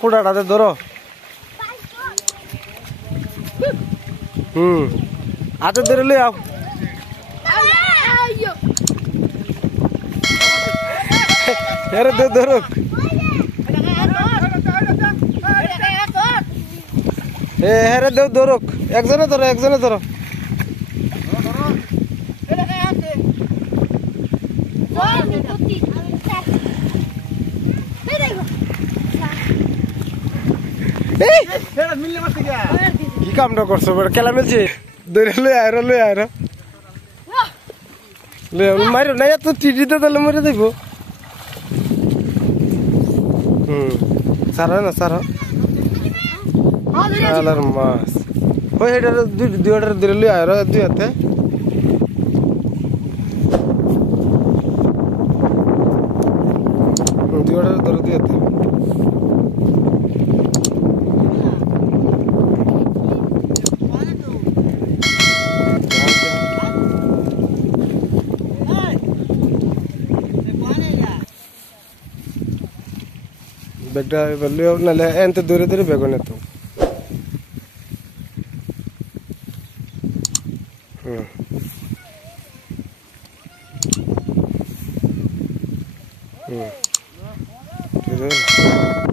কুড়াটাতে ধরো হাতে ধরে লই আও আরে ধরুক এ হ্যাঁ দেও ধরুক একজনে ধরো কি কামটা করছো খেলা মিলছে ধরে লই আয়রো মারো না এত টিটিতে তাহলে মরে দেবো সারা না সারা আলার মাছ ওই হেটার দুই অর্ডার ধরে লই আয়রো দুই হাতে দুই অর্ডার ধরে দুই হাতে বেগটা বললেও নাহলে এনতে দূরে বেগো না তো ঠিক আছে